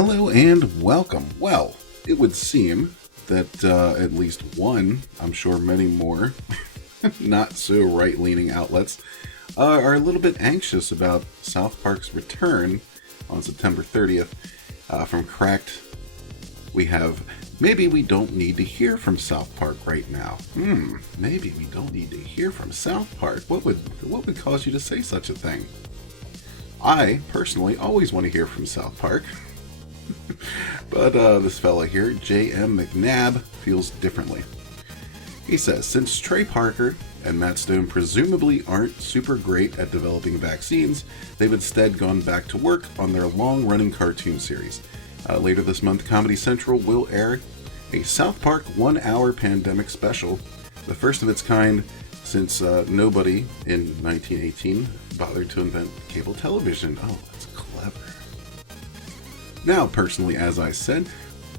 Hello and welcome. Well, it would seem that at least one, I'm sure many more, not so right-leaning outlets are a little bit anxious about South Park's return on September 30th. From Cracked, we have, maybe we don't need to hear from South Park right now. Maybe we don't need to hear from South Park. What would cause you to say such a thing? I, personally, always want to hear from South Park. But this fella here, J.M. McNabb, feels differently. He says, since Trey Parker and Matt Stone presumably aren't super great at developing vaccines, they've instead gone back to work on their long-running cartoon series. Later this month, Comedy Central will air a South Park 1-hour pandemic special, the first of its kind since nobody in 1918 bothered to invent cable television. Oh, that's clever. Now, personally, as I said,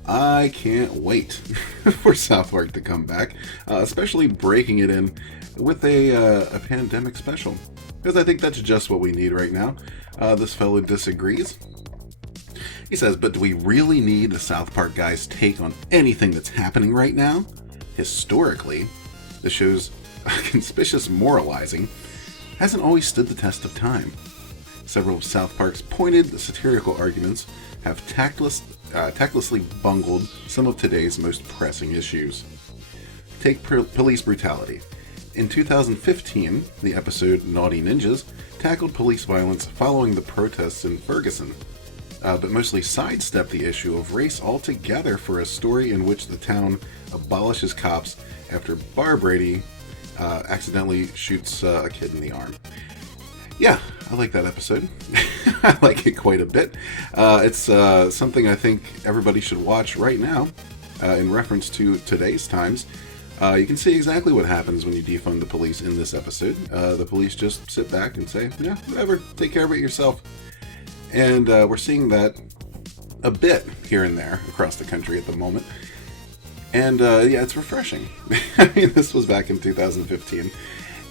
I can't wait for South Park to come back, especially breaking it in with a pandemic special, because I think that's just what we need right now. This fellow disagrees. He says, but do we really need the South Park guys' take on anything that's happening right now? Historically, the show's conspicuous moralizing hasn't always stood the test of time. Several of South Park's pointed satirical arguments have tactlessly bungled some of today's most pressing issues. Take police brutality. In 2015, the episode Naughty Ninjas tackled police violence following the protests in Ferguson, but mostly sidestepped the issue of race altogether for a story in which the town abolishes cops after Barb Brady accidentally shoots a kid in the arm. Yeah, I like that episode. I like it quite a bit. It's something I think everybody should watch right now in reference to today's times. You can see exactly what happens when you defund the police in this episode. The police just sit back and say, yeah, whatever, take care of it yourself. And we're seeing that a bit here and there across the country at the moment. And yeah, it's refreshing. I mean, this was back in 2015.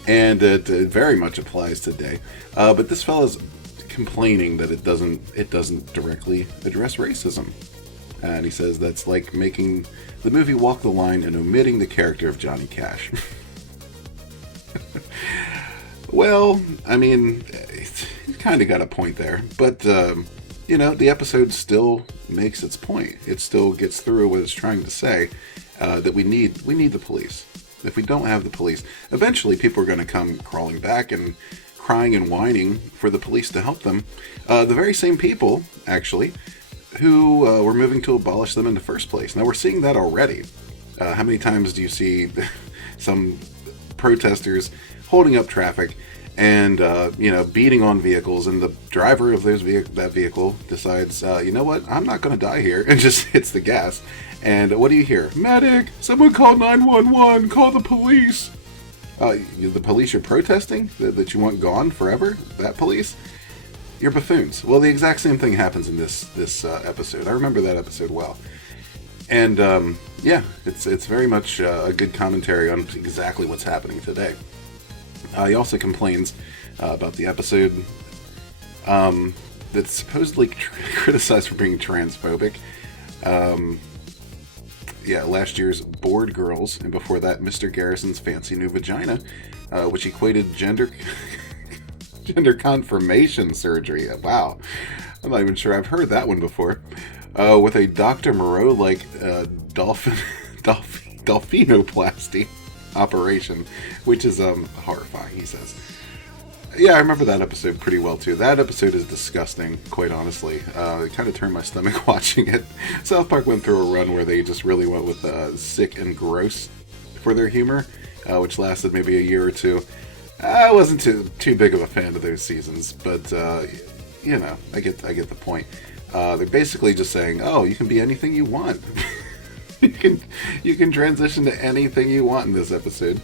And it very much applies today. But this fella's complaining that it doesn't directly address racism. And he says that's like making the movie walk the line and omitting the character of Johnny Cash. Well, I mean, he's kind of got a point there. But, the episode still makes its point. It still gets through what it's trying to say, that we need the police. If we don't have the police, eventually people are going to come crawling back and crying and whining for the police to help them. The very same people, actually, who were moving to abolish them in the first place. Now, we're seeing that already. How many times do you see some protesters holding up traffic and, beating on vehicles, and the driver of that vehicle decides, you know what, I'm not going to die here, and just hits the gas. And what do you hear? Medic! Someone call 911! Call the police! The police you're protesting? That you want gone forever? That police? You're buffoons. Well, the exact same thing happens in this episode. I remember that episode well. And, yeah, it's very much a good commentary on exactly what's happening today. He also complains about the episode that's supposedly criticized for being transphobic. Last year's Bored Girls, and before that, Mr. Garrison's Fancy New Vagina, which equated gender confirmation surgery. Wow. I'm not even sure I've heard that one before. With a Dr. Moreau-like dolphinoplasty operation, which is horrifying, he says. Yeah, I remember that episode pretty well, too. That episode is disgusting, quite honestly. It kind of turned my stomach watching it. South Park went through a run where they just really went with sick and gross for their humor, which lasted maybe a year or two. I wasn't too big of a fan of those seasons, but, I get the point. They're basically just saying, oh, you can be anything you want. you can transition to anything you want in this episode.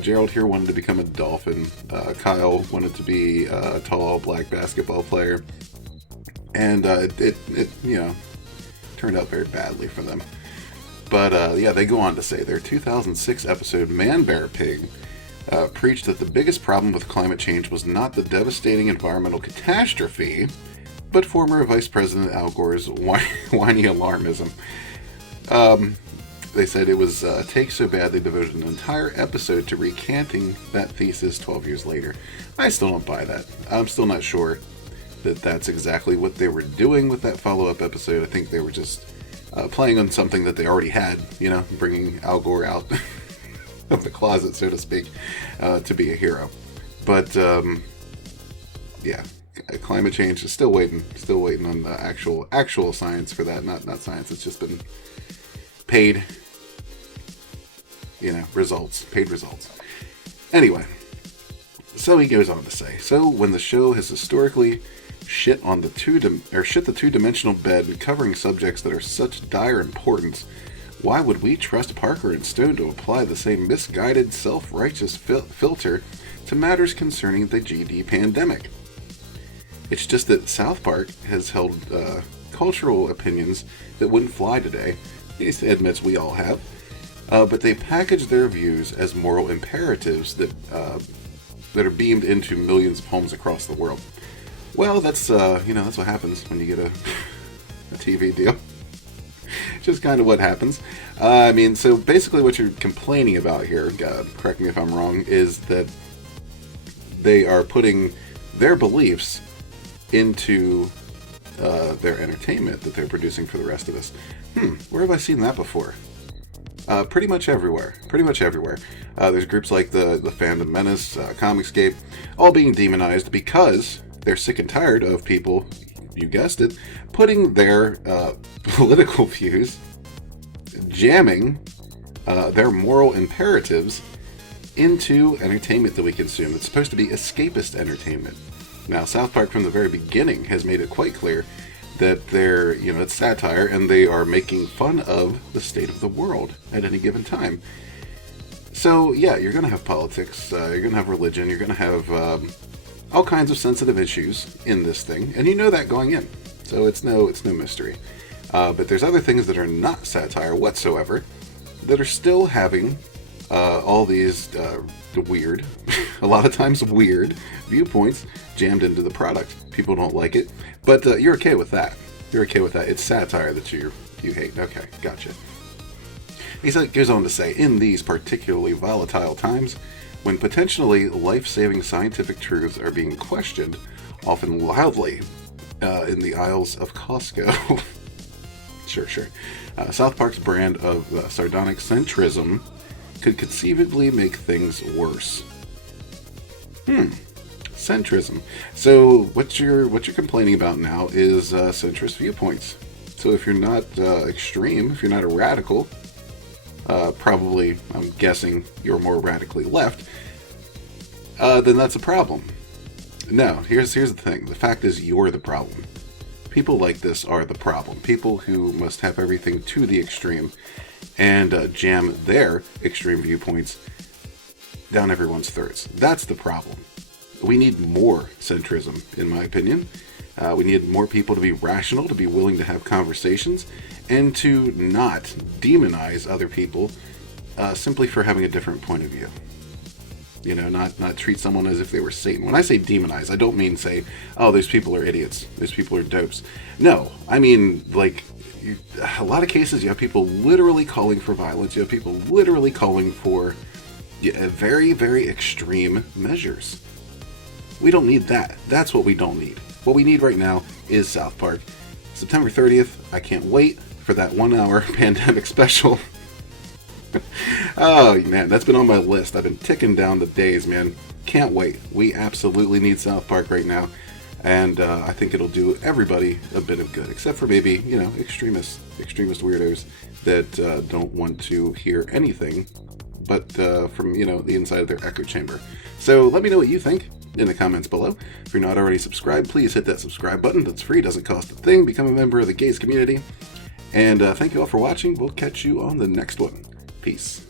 Gerald here wanted to become a dolphin. Kyle wanted to be a tall black basketball player. And it turned out very badly for them. But they go on to say their 2006 episode Man Bear Pig preached that the biggest problem with climate change was not the devastating environmental catastrophe, but former Vice President Al Gore's whiny alarmism. They said it was a take so bad they devoted an entire episode to recanting that thesis 12 years later. I still don't buy that. I'm still not sure that that's exactly what they were doing with that follow-up episode. I think they were just playing on something that they already had, bringing Al Gore out of the closet, so to speak, to be a hero. But, yeah, climate change is still waiting on the actual science for that. Not science, it's just been paid results. Anyway, so he goes on to say, so when the show has historically shit the two-dimensional bed covering subjects that are such dire importance, why would we trust Parker and Stone to apply the same misguided, self-righteous filter to matters concerning the GD pandemic? It's just that South Park has held cultural opinions that wouldn't fly today. He admits we all have. But they package their views as moral imperatives that are beamed into millions of homes across the world. Well, that's what happens when you get a TV deal. Just kind of what happens. So basically what you're complaining about here, correct me if I'm wrong, is that they are putting their beliefs into their entertainment that they're producing for the rest of us. Where have I seen that before? Pretty much everywhere. There's groups like the Fandom Menace, Comicscape, all being demonized because they're sick and tired of people, you guessed it, putting their political views, jamming their moral imperatives into entertainment that we consume. It's supposed to be escapist entertainment. Now, South Park from the very beginning has made it quite clear that they're, it's satire, and they are making fun of the state of the world at any given time. So, yeah, you're going to have politics, you're going to have religion, you're going to have all kinds of sensitive issues in this thing, and you know that going in. So it's no mystery. But there's other things that are not satire whatsoever that are still having all these weird, a lot of times weird, viewpoints jammed into the product. People don't like it, but you're okay with that. It's satire that you hate. Okay, gotcha. He goes on to say, in these particularly volatile times, when potentially life-saving scientific truths are being questioned, often loudly, in the aisles of Costco. Sure. South Park's brand of sardonic centrism could conceivably make things worse. Centrism. So what you're complaining about now is centrist viewpoints. So if you're not extreme, if you're not a radical, probably, I'm guessing, you're more radically left, then that's a problem. No, here's the thing. The fact is you're the problem. People like this are the problem. People who must have everything to the extreme and jam their extreme viewpoints down everyone's throats. That's the problem. We need more centrism, in my opinion. We need more people to be rational, to be willing to have conversations, and to not demonize other people simply for having a different point of view. Not treat someone as if they were Satan. When I say demonize, I don't mean say, oh, those people are idiots, those people are dopes. No, I mean, a lot of cases you have people literally calling for violence, you have people literally calling for very, very extreme measures. We don't need that. That's what we don't need. What we need right now is South Park. September 30th, I can't wait for that 1 hour pandemic special. Oh, man, that's been on my list. I've been ticking down the days, man. Can't wait. We absolutely need South Park right now. And I think it'll do everybody a bit of good, except for maybe, extremist weirdos that don't want to hear anything but from, the inside of their echo chamber. So let me know what you think in the comments below. If you're not already subscribed, please hit that subscribe button. That's free, doesn't cost a thing. Become a member of the gays community. And thank you all for watching. We'll catch you on the next one. Peace.